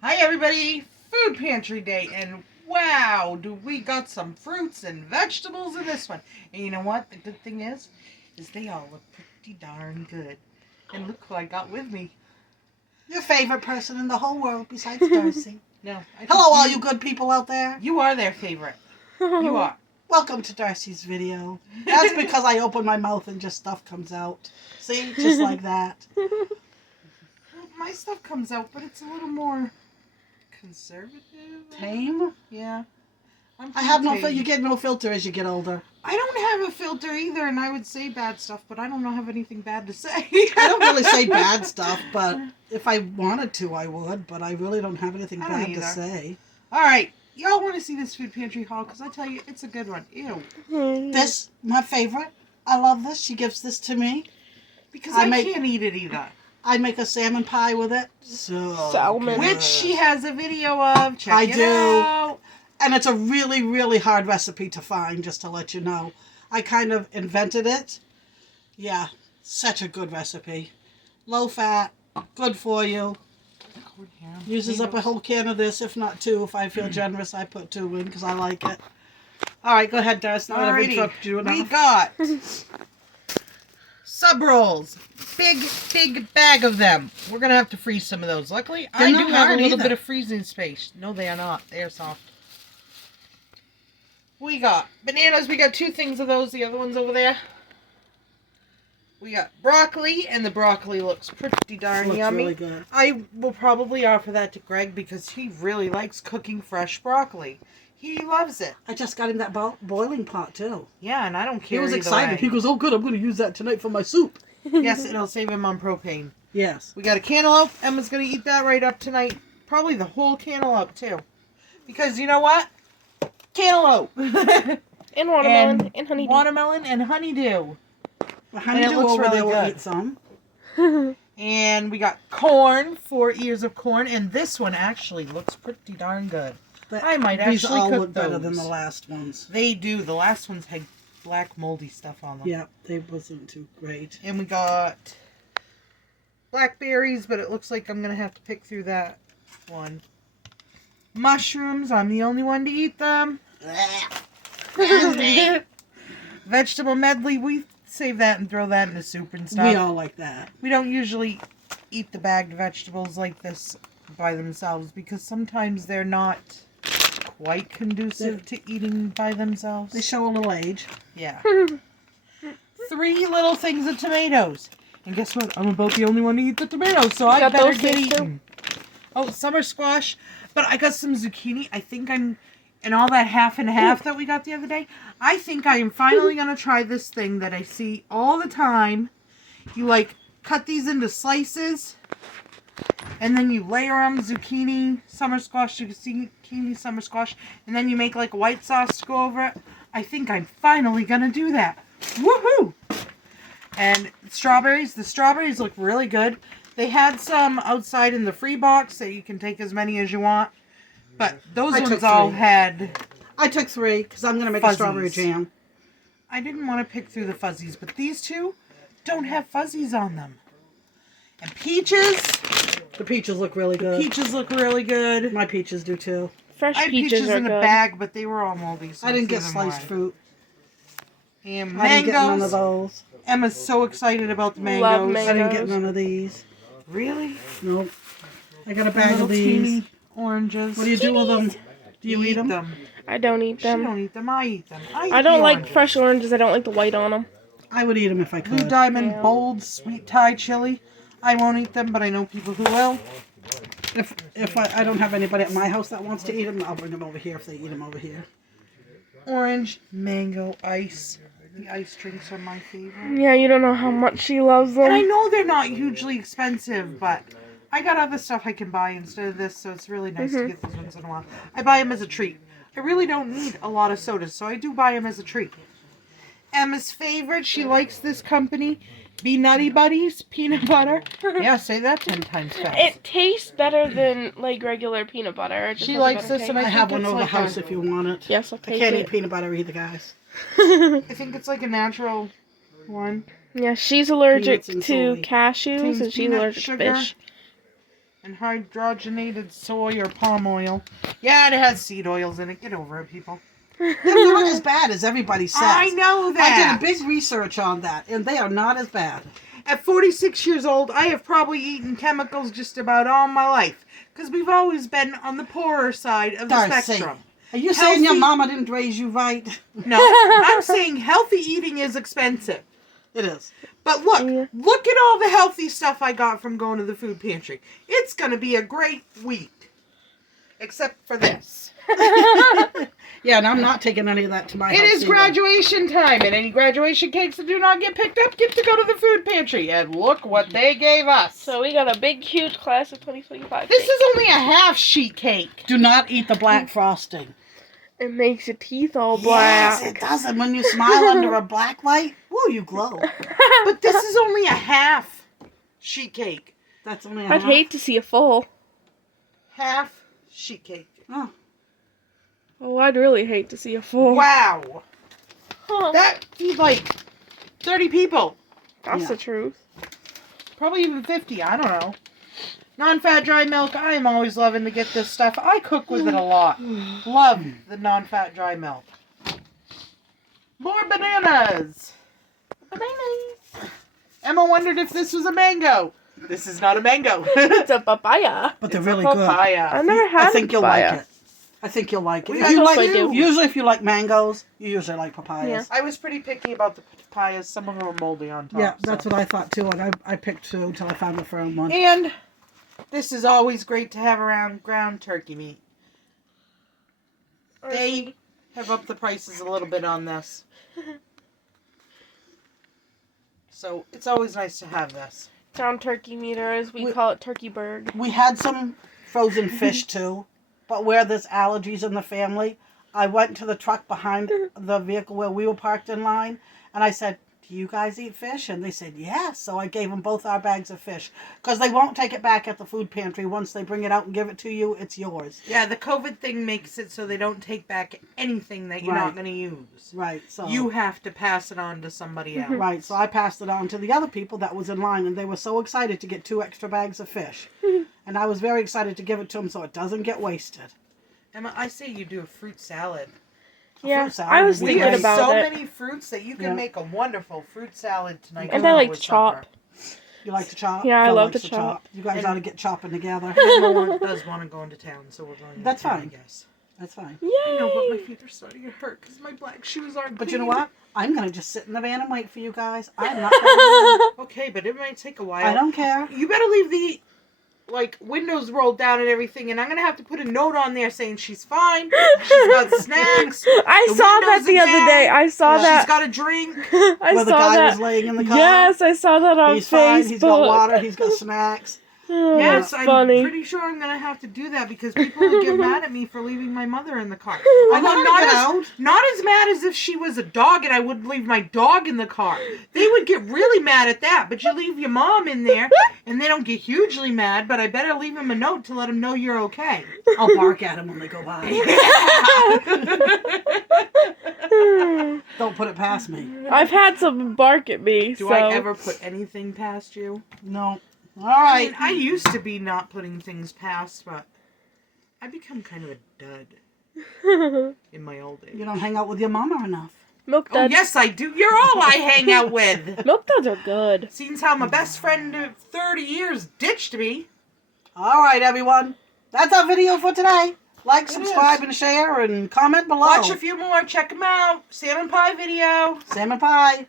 Hi everybody, food pantry day, and wow, do we got some fruits and vegetables in this one. And you know what? The good thing is they all look pretty darn good. And look who I got with me. Your favorite person in the whole world besides Darcy. No. Hello all you good people out there. You are their favorite. You are. Welcome to Darcy's video. That's because I open my mouth and just stuff comes out. See? Just like that. Well, my stuff comes out, but it's a little more conservative. Tame? Yeah. I have no filter. You get no filter as you get older. I don't have a filter either, and I would say bad stuff, but I don't have anything bad to say. I don't really say bad stuff, but if I wanted to, I would, but I really don't have anything bad to say. All right. Y'all want to see this food pantry haul? Because I tell you, it's a good one. Ew. This, my favorite. I love this. She gives this to me. Because I can't eat it either. I make a salmon pie with it. Salmon. Which she has a video of. Check it out. And it's a really, really hard recipe to find, just to let you know. I kind of invented it. Yeah, such a good recipe. Low fat, good for you. Uses up a whole can of this, if not two. If I feel generous, I put two in because I like it. All right, go ahead, Darcy. We got sub rolls. Big bag of them. We're going to have to freeze some of those. Luckily, I do have a little bit of freezing space. No, they are not. They are soft. We got bananas. We got two things of those. The other one's over there. We got broccoli, and the broccoli looks pretty darn yummy. Really good. I will probably offer that to Greg because he really likes cooking fresh broccoli. He loves it. I just got him that boiling pot, too. Yeah, and I don't care. He was excited. He goes, oh, good, I'm going to use that tonight for my soup. Yes, it'll save him on propane. Yes. We got a cantaloupe. Emma's going to eat that right up tonight. Probably the whole cantaloupe, too. Because you know what? Cantaloupe. And watermelon and honeydew. Watermelon and honeydew. The honeydew over really there will good. eat some. And we got corn, 4 ears of corn, and this one actually looks pretty darn good. I might actually These all cook look those. better than the last ones. They do. The last ones had black moldy stuff on them. Yeah, they wasn't too great. And we got blackberries, but it looks like I'm going to have to pick through that one. Mushrooms, I'm the only one to eat them. Vegetable medley, we save that and throw that in the soup and stuff. We all like that. We don't usually eat the bagged vegetables like this by themselves because sometimes they're not quite conducive to eating by themselves. They show a little age. Yeah. 3 little things of tomatoes. And guess what? I'm about the only one to eat the tomatoes, so I better get eaten. Oh, summer squash. But I got some zucchini. I think and all that half and half that we got the other day. I think I am finally going to try this thing that I see all the time. You, cut these into slices, and then you layer them, zucchini, summer squash, zucchini, summer squash, and then you make, a white sauce to go over it. I think I'm finally going to do that. Woohoo! And strawberries. The strawberries look really good. They had some outside in the free box that you can take as many as you want. But those ones all had... I took 3 because I'm going to make a strawberry jam. I didn't want to pick through the fuzzies, but these two don't have fuzzies on them. And peaches. The peaches look really good. Peaches look really good. My peaches do too. Fresh I had peaches are in a bag, but they were all moldy. So I didn't get sliced fruit. And mangoes. I didn't get none of those. Emma's so excited about the mangoes. Love mangoes. I didn't get none of these. Really? Nope. I got a bag of these. Oranges. What do you do with them? Do you eat them? I don't eat them. She don't eat them. I eat them. I don't like fresh oranges. I don't like the white on them. I would eat them if I could. Blue Diamond Bold Sweet Thai Chili. I won't eat them, but I know people who will. If I don't have anybody at my house that wants to eat them, I'll bring them over here if they eat them over here. Orange, mango, ice. The ice drinks are my favorite. Yeah, you don't know how much she loves them. And I know they're not hugely expensive, but I got other stuff I can buy instead of this, so it's really nice to get these once in a while. I buy them as a treat. I really don't need a lot of sodas, so I do buy them as a treat. Emma's favorite, she likes this company. Be Nutty Buddies, peanut butter. Yeah, say that 10 times fast. It tastes better than regular peanut butter. She likes this, and I have one over the house if you want it. Yes, I'll take I can't it. eat peanut butter either, guys. I think it's like a natural one. Yeah, she's allergic Peanuts and to soy. cashews, and she's peanut allergic sugar. to fish. And hydrogenated soy or palm oil. Yeah, and it has seed oils in it. Get over it, people. They're not as bad as everybody says. I know that. I did a big research on that, and they are not as bad. At 46 years old, I have probably eaten chemicals just about all my life. Because we've always been on the poorer side of the Darcy, spectrum. are you saying your mama didn't raise you right? No, I'm saying healthy eating is expensive. It is. But look at all the healthy stuff I got from going to the food pantry. It's going to be a great week. Except for this. Yeah, and I'm not taking any of that to my house. It is either. graduation time, and any graduation cakes that do not get picked up get to go to the food pantry. And look what they gave us. So we got a big, huge class of 2025. This is only a half sheet cake. Do not eat the black frosting. It makes your teeth all black. Yes, it does. And when you smile under a black light, woo, you glow. But this is only a half sheet cake. That's only a I'd half. hate to see a full. Half sheet cake. Oh. Oh, I'd really hate to see a full. Wow. Huh. That feeds like 30 people. That's Yeah. the truth. Probably even 50. I don't know. Non-fat dry milk. I am always loving to get this stuff. I cook with it a lot. Love the non-fat dry milk. More bananas. Bananas. Emma wondered if this was a mango. This is not a mango. It's a papaya. But they're It's really a good. papaya. I've never had I think a you'll papaya. like it. I think you'll like it. We If you hope like, I do. usually if you like mangoes, you usually like papayas. Yeah. I was pretty picky about the papayas. Some of them are moldy on top. Yeah, that's so. what I thought too. And I picked two until I found the firm one. And this is always great to have around ground turkey meat. They have upped the prices a little bit on this. So it's always nice to have this. Ground turkey meat, or as we We- call it, turkey bird. We had some frozen fish too, but where there's allergies in the family, I went to the truck behind the vehicle where we were parked in line, and I said, "Do you guys eat fish?" And they said, "Yes." So I gave them both our bags of fish, because they won't take it back at the food pantry. Once they bring it out and give it to you, it's yours. Yeah, the COVID thing makes it so they don't take back anything that you're not Right. going to use. Right. So You have to pass it on to somebody else. Right. So I passed it on to the other people that was in line, and they were so excited to get 2 extra bags of fish, and I was very excited to give it to them so it doesn't get wasted. Emma, I say you do a fruit salad. Yeah, fruit salad I was would be We thinking have great. about so it. many fruits that you can Yeah. make a wonderful fruit salad tonight. And I like with to chop. supper. You like to chop? Yeah, I Phil love likes to chop. You guys And- ought to get chopping together. Emma does want to go into town, so we're going. That's into town, fine. I guess. That's fine. Yay! I know, but my feet are starting to hurt because my black shoes aren't. But you know clean. what? I'm going to just sit in the van and wait for you guys. I'm not going Okay, but it might take a while. I don't care. You better leave the windows rolled down and everything, and I'm gonna have to put a note on there saying she's fine. She's got snacks. I The saw that windows the are other down. day. I saw She's that. got a drink. I Where the saw guy that. was laying in the car. Yes, I saw that on He's Facebook. fine. He's got water. He's got snacks. Oh, Yes, that's I'm funny. pretty sure I'm gonna have to do that because people would get mad at me for leaving my mother in the car. I Although want to get out. not as mad as if she was a dog and I would leave my dog in the car. They would get really mad at that. But you leave your mom in there and they don't get hugely mad. But I better leave them a note to let them know you're okay. I'll bark at him when they go by. Don't put it past me. I've had some bark at me. Do so. I ever put anything past you? No. All I right. mean, I used to be not putting things past, but I become kind of a dud in my old age. You don't hang out with your mama enough. Milk Oh, duds. yes, I do. You're all I hang out with. Milk duds are good. Seems how my best friend of 30 years ditched me. All right, everyone. That's our video for today. Like, It subscribe, is. and share, and comment below. Watch a few more. Check them out. Salmon pie video. Salmon pie.